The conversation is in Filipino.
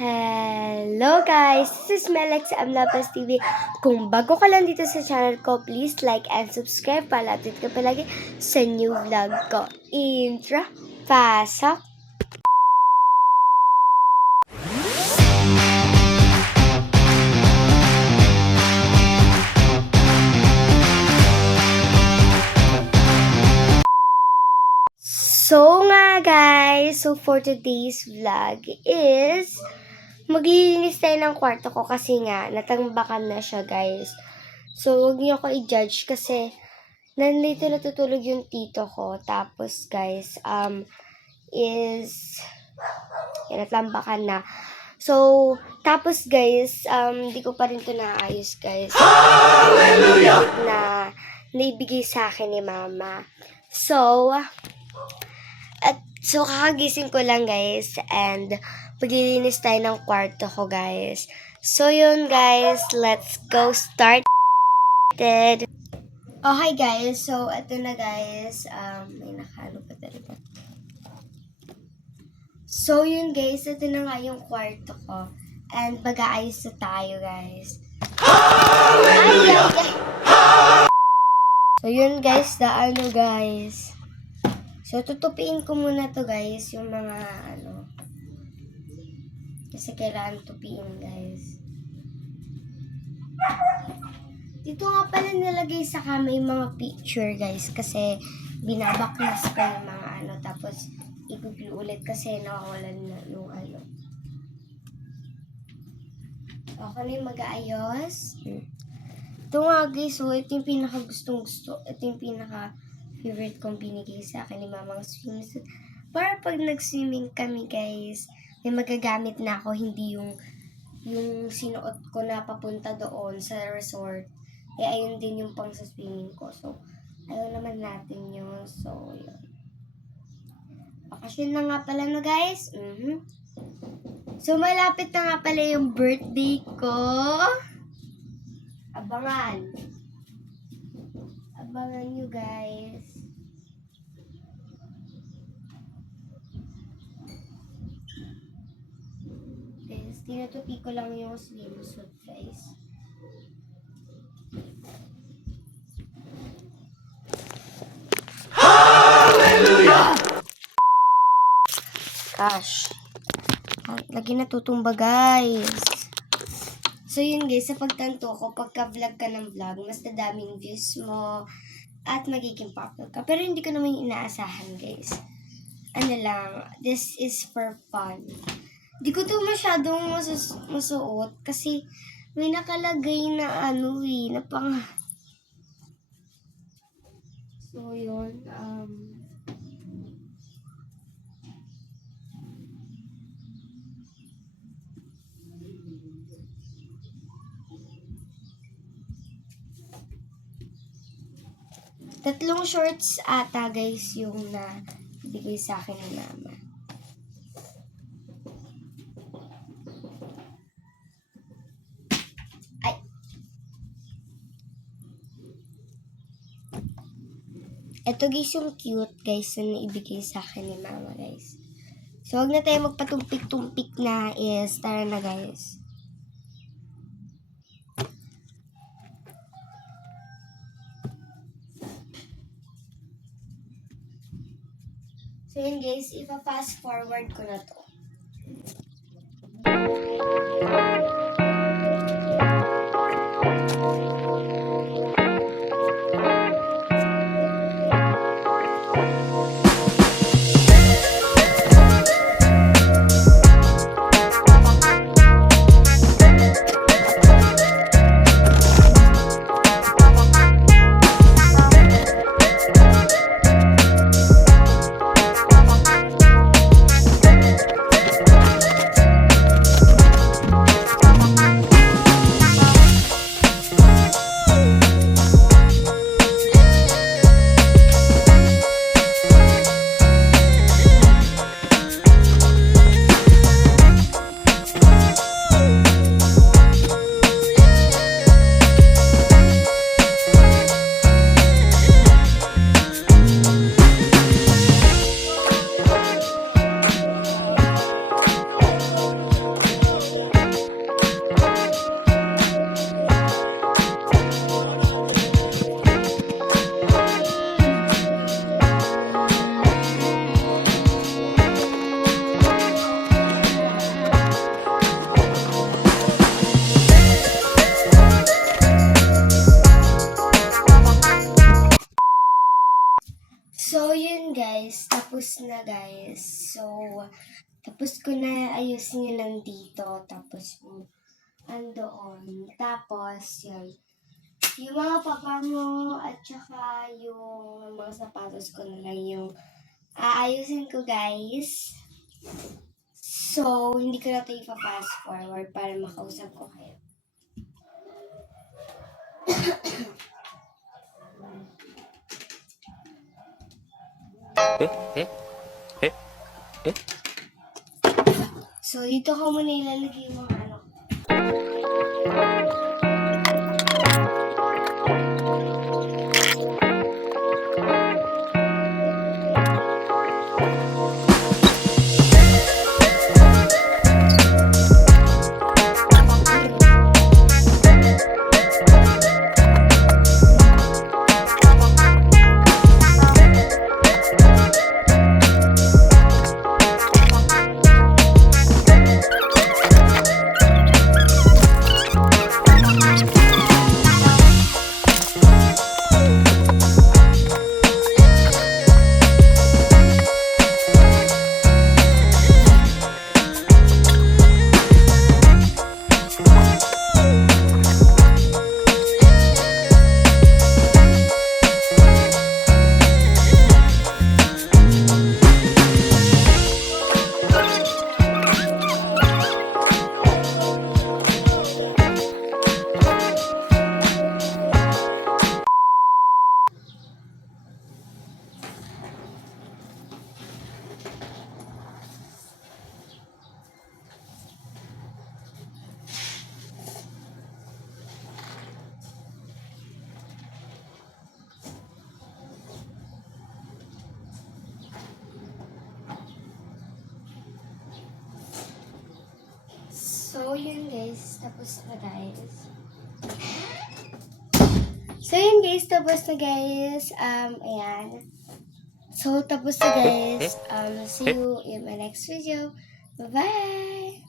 Hello guys! This is Melex Amlapas TV. Kung bago ka lang dito sa channel ko, please like and subscribe para update ka palagi sa new vlog ko. Intro, pasok! So nga guys, so for today's vlog is maglilinis tayo ng kwarto ko kasi nga natangbakan na siya guys. So huwag niyo ako i-judge kasi nandito natutulog yung tito ko. Tapos guys, natambakan na. So, tapos guys, di ko pa rin ito naayos guys. Hallelujah! Na naibigay sa akin ni mama. So, kakagising ko lang guys and maglilinis tayo ng kwarto ko guys. So yun guys, let's go start. Okay guys, so ito na guys, may nakano pa talaga. So yun guys, ito na nga yung kwarto ko and mag-aayos na tayo guys. Hallelujah! So yun guys, guys. So, tutupiin ko muna to guys, yung mga kasi kailangan tupiin guys. Dito nga pala nilagay sa kama yung mga picture guys, kasi binabaklas ko yung mga tapos i-glue ulit kasi nakawalan na yung Ako na yung mag-aayos. Ito nga guys, so ito yung pinaka gustong gusto, ito yung pinaka favorite kong binigay sa akin ni mamang swimsuit. Para pag nag-swimming kami guys, may magagamit na ako, hindi yung sinuot ko na papunta doon sa resort. Eh ayun din yung pang sa swimming ko. So, ayun naman natin yun. So, yun. Bakasyon na nga pala na guys. So, malapit na nga pala yung birthday ko. Abangan. Abangan nyo guys. Guys, tinatupi ko lang yung swimsuit guys. Hallelujah! Gosh. Lagi natutumba guys. So yun guys, sa pagtanto ko, pagka-vlog ka ng vlog, mas dadaming views mo at magiging popular ka. Pero hindi ko naman inaasahan guys. This is for fun. Di ko to masyadong masuot kasi may nakalagay na na pang... So yun, tatlong shorts ata guys yung bigay sa akin ng mama. Ay! Ito guys yung cute guys na naibigay sa akin ni mama guys. So huwag na tayo magpatumpik-tumpik na tara na guys. So yun guys, ipa-fast forward ko na to. na guys. So, tapos ko na ayusin yun lang dito. Tapos, andoon. Tapos, yun. Yung mga papango at saka yung mga sapatos ko na lang yung aayusin ko guys. So, hindi ko na ito ipa-fast forward para makausap ko kayo. So, dito ko muna ilalagay yung mga ano. So, yun guys. Tapos na guys. So, yun guys. Tapos na guys. Ayan. So, tapos na guys. See you in my next video. Bye-bye!